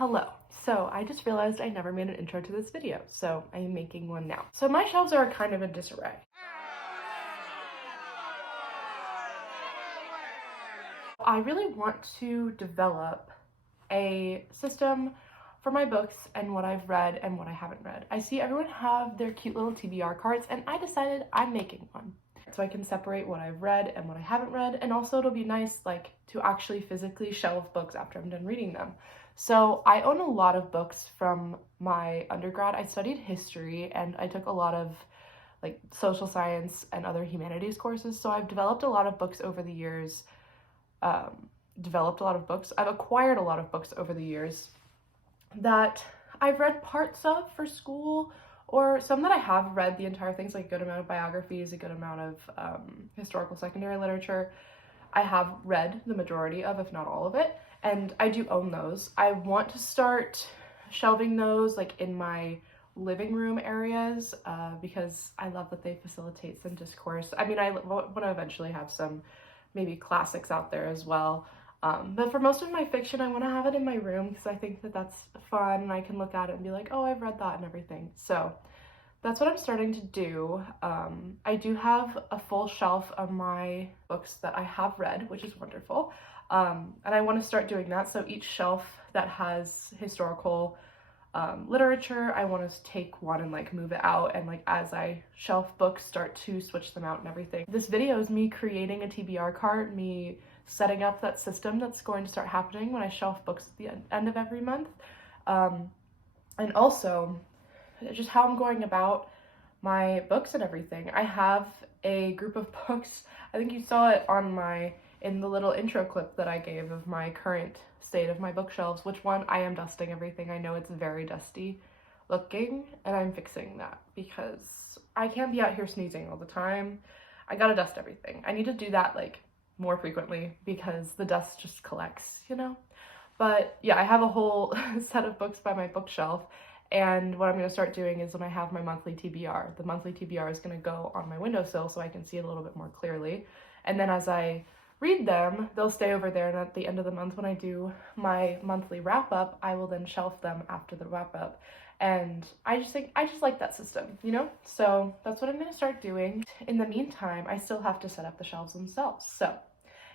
Hello. So I just realized I never made an intro to this video, so I am making one now. So my shelves are kind of in disarray. I really want to develop a system for my books and what I've read and what I haven't read. I see everyone have their cute little TBR carts, and I decided I'm making one. So I can separate what I've read and what I haven't read, and also it'll be nice to actually physically shelve books after I'm done reading them. So I own a lot of books from my undergrad. I studied history and I took a lot of social science and other humanities courses. So I've developed a lot of books over the years. I've acquired a lot of books over the years that I've read parts of for school, or some that I have read the entire things, like a good amount of biographies, a good amount of historical secondary literature. I have read the majority of, if not all of it, and I do own those. I want to start shelving those in my living room areas because I love that they facilitate some discourse. I mean, I want to eventually have some maybe classics out there as well. But for most of my fiction, I want to have it in my room because I think that that's fun and I can look at it and be like, oh, I've read that and everything. So that's what I'm starting to do. I do have a full shelf of my books that I have read, which is wonderful. And I want to start doing that. So each shelf that has historical literature, I want to take one and move it out, and as I shelf books, start to switch them out and everything. This video is me creating a TBR cart, me setting up that system that's going to start happening when I shelf books at the end of every month, and also just how I'm going about my books and everything. I have a group of books. I think you saw it in the little intro clip that I gave of my current state of my bookshelves, which one I am dusting everything. I know it's very dusty looking, and I'm fixing that because I can't be out here sneezing all the time. I gotta dust everything. I need to do that more frequently because the dust just collects, But yeah, I have a whole set of books by my bookshelf, and what I'm going to start doing is when I have my monthly TBR, the monthly TBR is going to go on my windowsill so I can see it a little bit more clearly. And then as I read them, they'll stay over there, and at the end of the month when I do my monthly wrap-up, I will then shelf them after the wrap-up. And I just like that system, So that's what I'm going to start doing. In the meantime, I still have to set up the shelves themselves. So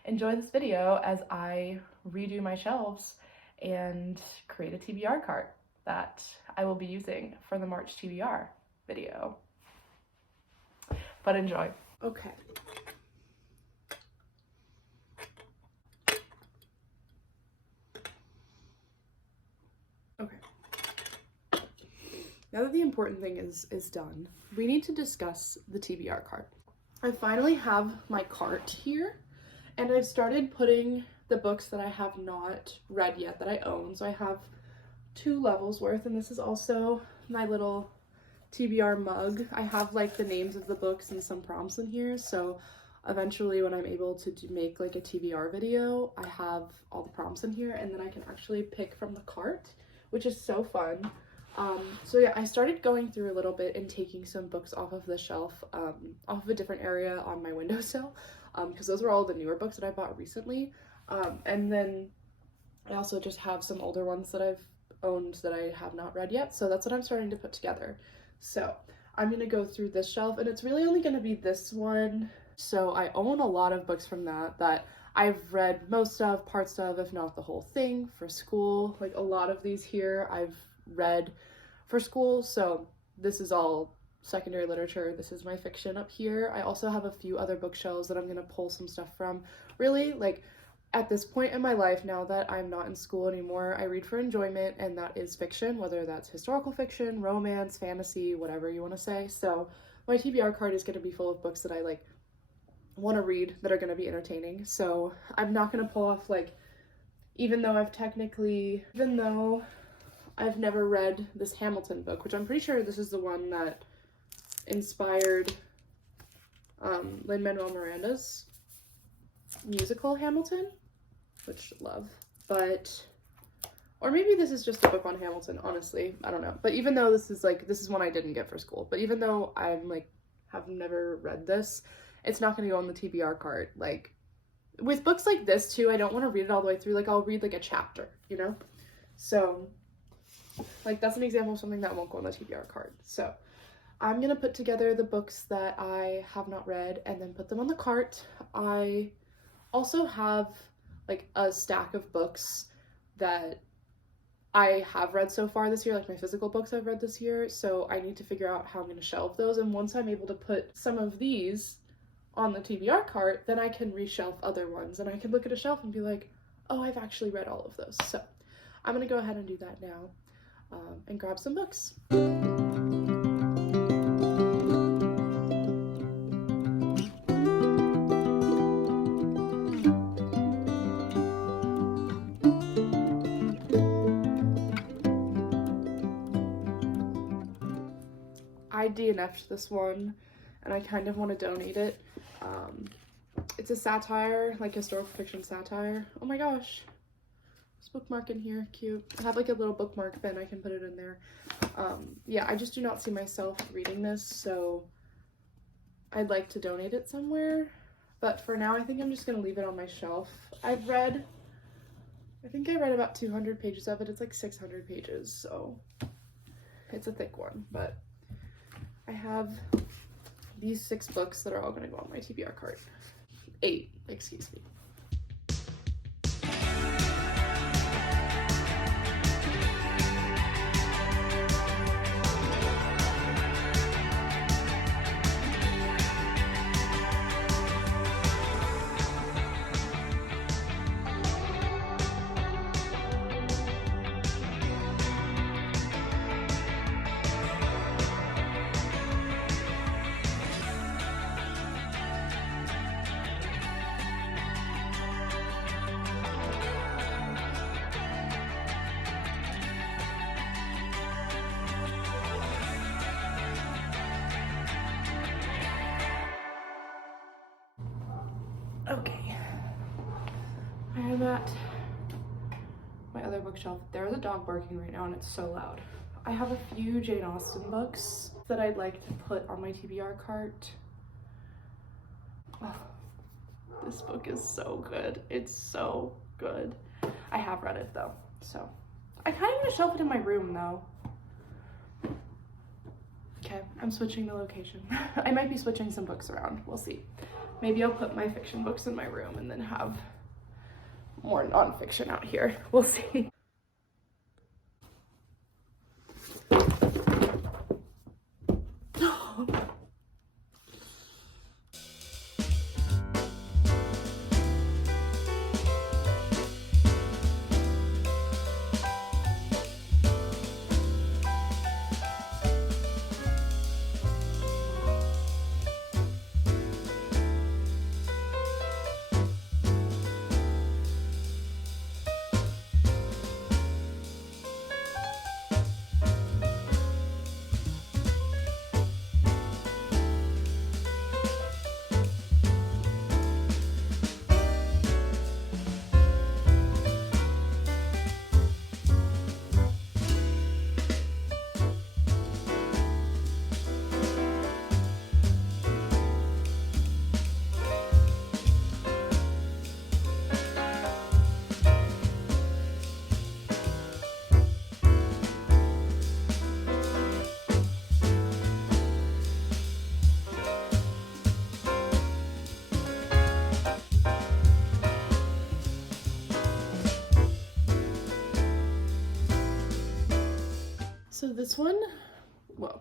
enjoy this video as I redo my shelves and create a TBR cart that I will be using for the March TBR video. But enjoy. Okay. Okay. Now that the important thing is done, we need to discuss the TBR cart. I finally have my cart here, and I've started putting the books that I have not read yet that I own. So I have 2 levels worth, and this is also my little TBR mug. I have the names of the books and some prompts in here, so eventually when I'm able to make a TBR video, I have all the prompts in here, and then I can actually pick from the cart, which is so fun. So yeah, I started going through a little bit and taking some books off of the shelf, off of a different area on my windowsill, because those were all the newer books that I bought recently. And then I also just have some older ones that I've owned that I have not read yet, so that's what I'm starting to put together. So I'm gonna go through this shelf, and it's really only gonna be this one. So I own a lot of books from that I've read most of, parts of, if not the whole thing, for school. A lot of these here I've read for school, so this is all secondary literature. This is my fiction up here. I also have a few other bookshelves that I'm gonna pull some stuff from. Really, at this point in my life, now that I'm not in school anymore, I read for enjoyment, and that is fiction, whether that's historical fiction, romance, fantasy, whatever you want to say. So my TBR card is going to be full of books that I want to read that are going to be entertaining. So I'm not going to pull off even though I've never read this Hamilton book, which I'm pretty sure this is the one that inspired Lin-Manuel Miranda's musical Hamilton, which love, or maybe this is just a book on Hamilton, honestly, I don't know. But even though this is one I didn't get for school, but even though I'm have never read this, it's not going to go on the TBR cart. With books like this too, I don't want to read it all the way through. I'll read a chapter, So, like, that's an example of something that won't go on the TBR cart. So, I'm gonna put together the books that I have not read and then put them on the cart. I also have, like, a stack of books that I have read so far this year, like my physical books I've read this year, so I need to figure out how I'm going to shelve those, and once I'm able to put some of these on the TBR cart, then I can re-shelve other ones, and I can look at a shelf and be like, oh, I've actually read all of those. So I'm going to go ahead and do that now, and grab some books. I DNF'd this one, and I kind of want to donate it. It's a satire, like historical fiction satire. Oh my gosh. This bookmark in here, cute. I have like a little bookmark bin, I can put it in there. Yeah, I just do not see myself reading this, so I'd like to donate it somewhere. But for now, I think I'm just gonna leave it on my shelf. I think I read about 200 pages of it. It's like 600 pages, so it's a thick one, but I have these 6 books that are all gonna go on my TBR cart. 8, excuse me. Okay, I am at my other bookshelf. There's a dog barking right now and it's so loud. I have a few Jane Austen books that I'd like to put on my TBR cart. Oh, this book is so good. It's so good. I have read it though, so. I kind of want to shelf it in my room though. Okay, I'm switching the location. I might be switching some books around, we'll see. Maybe I'll put my fiction books in my room and then have more nonfiction out here. We'll see.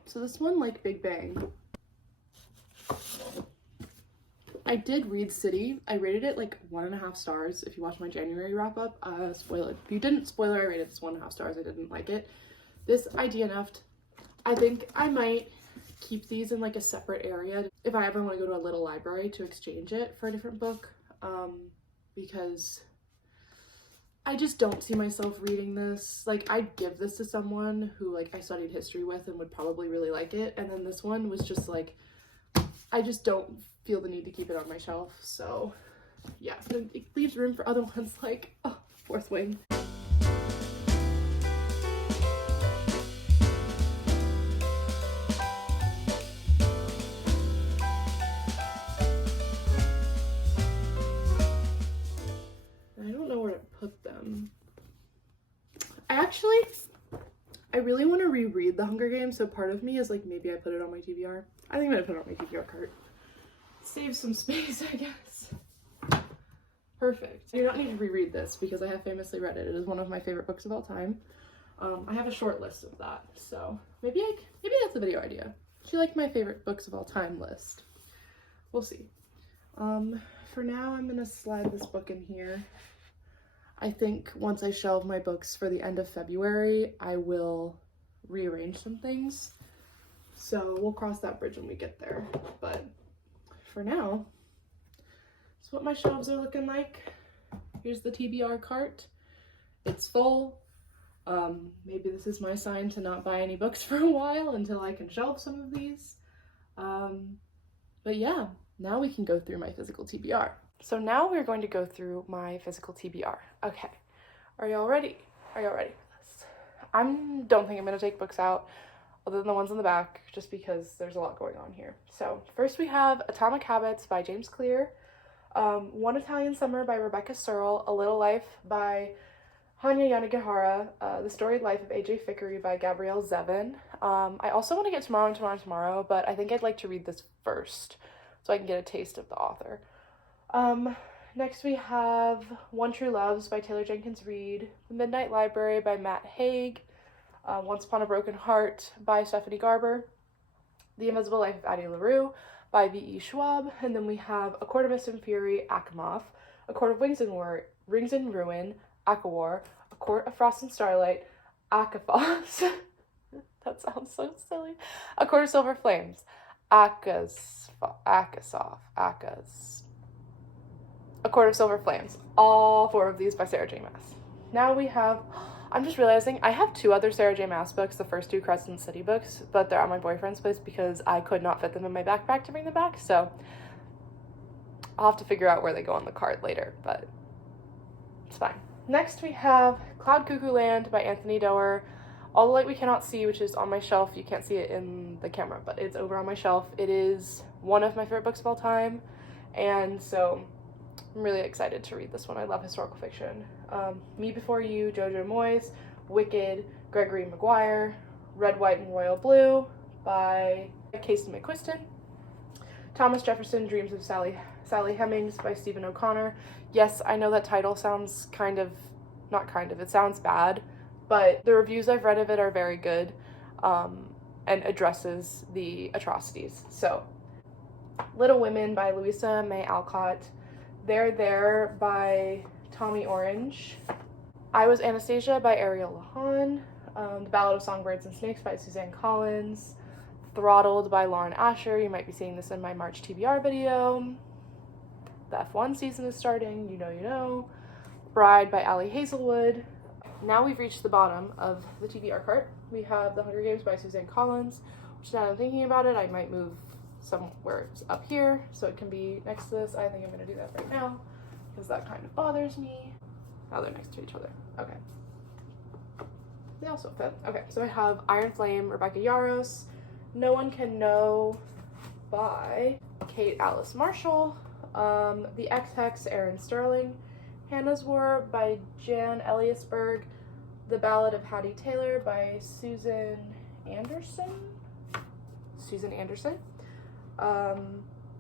So this one, like Big Bang. I did read City. I rated it like 1.5 stars. If you watch my January wrap up, spoil it. If you didn't, spoiler, I rated this 1.5 stars. I didn't like it. This I DNF'd. I think I might keep these in like a separate area if I ever want to go to a little library to exchange it for a different book, because I just don't see myself reading this. Like, I'd give this to someone who, like, I studied history with and would probably really like it. And then this one was just, like, I just don't feel the need to keep it on my shelf. So, yeah. So it leaves room for other ones like, oh, Fourth Wing. I don't know where to put them. I Actually, I really want to reread The Hunger Games, so part of me is like, maybe I put it on my TBR. I think I'm gonna put it on my TBR cart. Save some space, I guess. Perfect. You don't need to reread this because I have famously read it. It is one of my favorite books of all time. I have a short list of that, so maybe that's a video idea. Do you like my favorite books of all time list? We'll see. For now, I'm gonna slide this book in here. I think once I shelve my books for the end of February, I will rearrange some things. So we'll cross that bridge when we get there. But for now, that's what my shelves are looking like. Here's the TBR cart. It's full. Maybe this is my sign to not buy any books for a while until I can shelve some of these. But yeah, now we can go through my physical TBR. So now we're going to go through my physical TBR. Okay, are y'all ready? Are y'all ready for this? Don't think I'm gonna take books out other than the ones in the back, just because there's a lot going on here. So first we have Atomic Habits by James Clear, One Italian Summer by Rebecca Searle, A Little Life by Hanya Yanagihara, The Storied Life of A.J. Fickery by Gabrielle Zevin. I also want to get Tomorrow, but I think I'd like to read this first so I can get a taste of the author. Next we have One True Loves by Taylor Jenkins Reid, The Midnight Library by Matt Haig, Once Upon a Broken Heart by Stephanie Garber, The Invisible Life of Addie LaRue by V.E. Schwab, and then we have A Court of Mist and Fury, Akamoth, A Court of Rings and Ruin, Akawar, A Court of Frost and Starlight, Akaphos, that sounds so silly, A Court of Silver Flames, A Court of Silver Flames. All 4 of these by Sarah J. Maas. Now we have, I'm just realizing I have 2 other Sarah J. Maas books, the first 2 Crescent City books, but they're at my boyfriend's place because I could not fit them in my backpack to bring them back, so I'll have to figure out where they go on the cart later, but it's fine. Next we have Cloud Cuckoo Land by Anthony Doerr, All the Light We Cannot See, which is on my shelf. You can't see it in the camera, but it's over on my shelf. It is one of my favorite books of all time, and so I'm really excited to read this one. I love historical fiction. Me Before You, Jojo Moyes, Wicked, Gregory Maguire, Red, White, and Royal Blue by Casey McQuiston, Thomas Jefferson, Dreams of Sally Hemings by Stephen O'Connor. Yes, I know that title sounds it sounds bad, but the reviews I've read of it are very good, and addresses the atrocities. So, Little Women by Louisa May Alcott, There by Tommy Orange, I Was Anastasia by Ariel Lahan, The Ballad of Songbirds and Snakes by Suzanne Collins, Throttled by Lauren Asher. You might be seeing this in my March TBR video. The F1 season is starting, you know. Bride by Allie Hazelwood. Now we've reached the bottom of the TBR cart. We have The Hunger Games by Suzanne Collins, which now that I'm thinking about it, I might move somewhere up here so it can be next to this. I think I'm going to do that right now because that kind of bothers me. Now they're next to each other. Okay. They also fit. Okay, so I have Iron Flame, Rebecca Yarros, No One Can Know by Kate Alice Marshall, The X-Hex, Erin Sterling, Hannah's War by Jan Eliasberg, The Ballad of Hattie Taylor by Susan Anderson.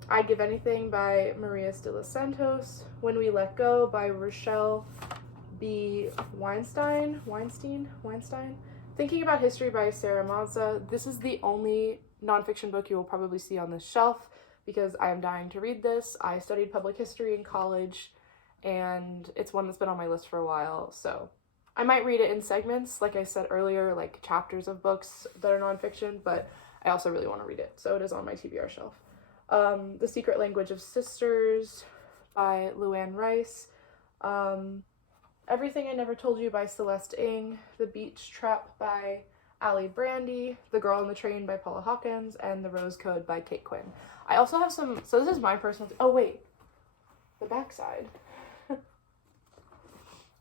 I'd Give Anything by Maria de los Santos, When We Let Go by Rochelle B. Weinstein, Thinking About History by Sarah Mazza. This is the only nonfiction book you will probably see on this shelf because I am dying to read this. I studied public history in college, and it's one that's been on my list for a while, so I might read it in segments, like I said earlier, like chapters of books that are nonfiction, but I also really want to read it, so it is on my TBR shelf. The Secret Language of Sisters by Luann Rice, Everything I Never Told You by Celeste Ng, The Beach Trap by Ali Brandy, The Girl on the Train by Paula Hawkins, and The Rose Code by Kate Quinn. I also have some, so this is my personal, oh wait, the backside.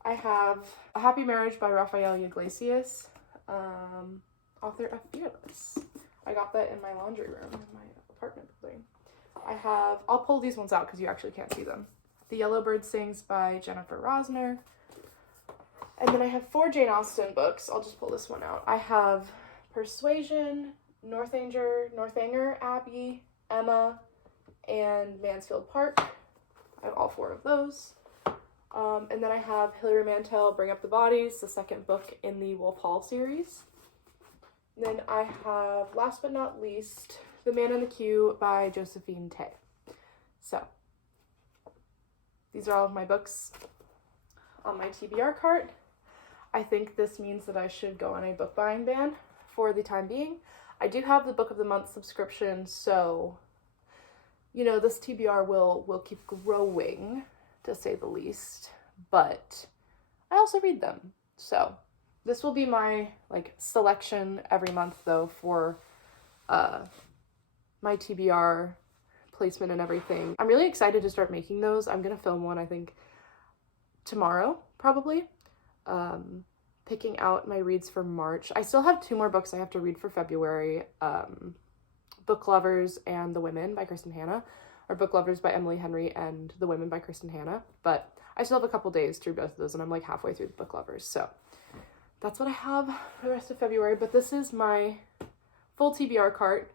I have A Happy Marriage by Rafael Iglesias, author of Fearless. I got that in my laundry room in my apartment building. I'll pull these ones out because you actually can't see them. The Yellow Bird Sings by Jennifer Rosner. And then I have 4 Jane Austen books. I'll just pull this one out. I have Persuasion, Northanger Abbey, Emma, and Mansfield Park. I have all 4 of those. And then I have Hilary Mantel, Bring Up the Bodies, the 2nd book in the Wolf Hall series. Then I have, last but not least, The Man in the Queue by Josephine Tey. So, these are all of my books on my TBR cart. I think this means that I should go on a book buying ban for the time being. I do have the Book of the Month subscription, so, you know, this TBR will keep growing, to say the least, but I also read them. So this will be my like selection every month though for my TBR placement and everything. I'm really excited to start making those. I'm gonna film one, I think, tomorrow, probably. Picking out my reads for March. I still have 2 more books I have to read for February. Book Lovers and The Women by Kristen Hanna, or Book Lovers by Emily Henry and The Women by Kristen Hanna. But I still have a couple days to read both of those, and I'm like halfway through the Book Lovers. So that's what I have for the rest of February. But this is my full TBR cart.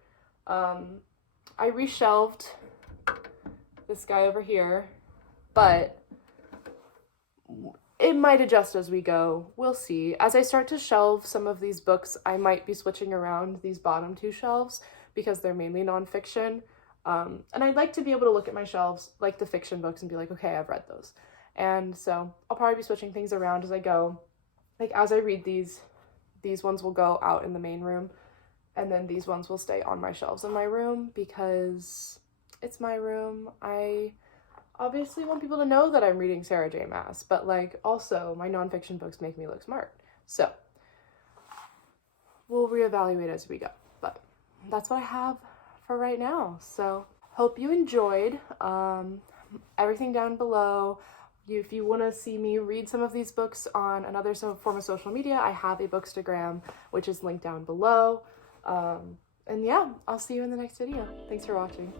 I re-shelved this guy over here, but it might adjust as we go. We'll see. As I start to shelve some of these books, I might be switching around these bottom 2 shelves because they're mainly nonfiction. And I'd like to be able to look at my shelves, like the fiction books, and be like, okay, I've read those. And so I'll probably be switching things around as I go. Like as I read these ones will go out in the main room, and then these ones will stay on my shelves in my room because it's my room. I obviously want people to know that I'm reading Sarah J. Maas, but like also my nonfiction books make me look smart. So we'll reevaluate as we go, but that's what I have for right now. So hope you enjoyed. Everything down below. If you want to see me read some of these books on another form of social media, I have a Bookstagram, which is linked down below. And yeah, I'll see you in the next video. Thanks for watching.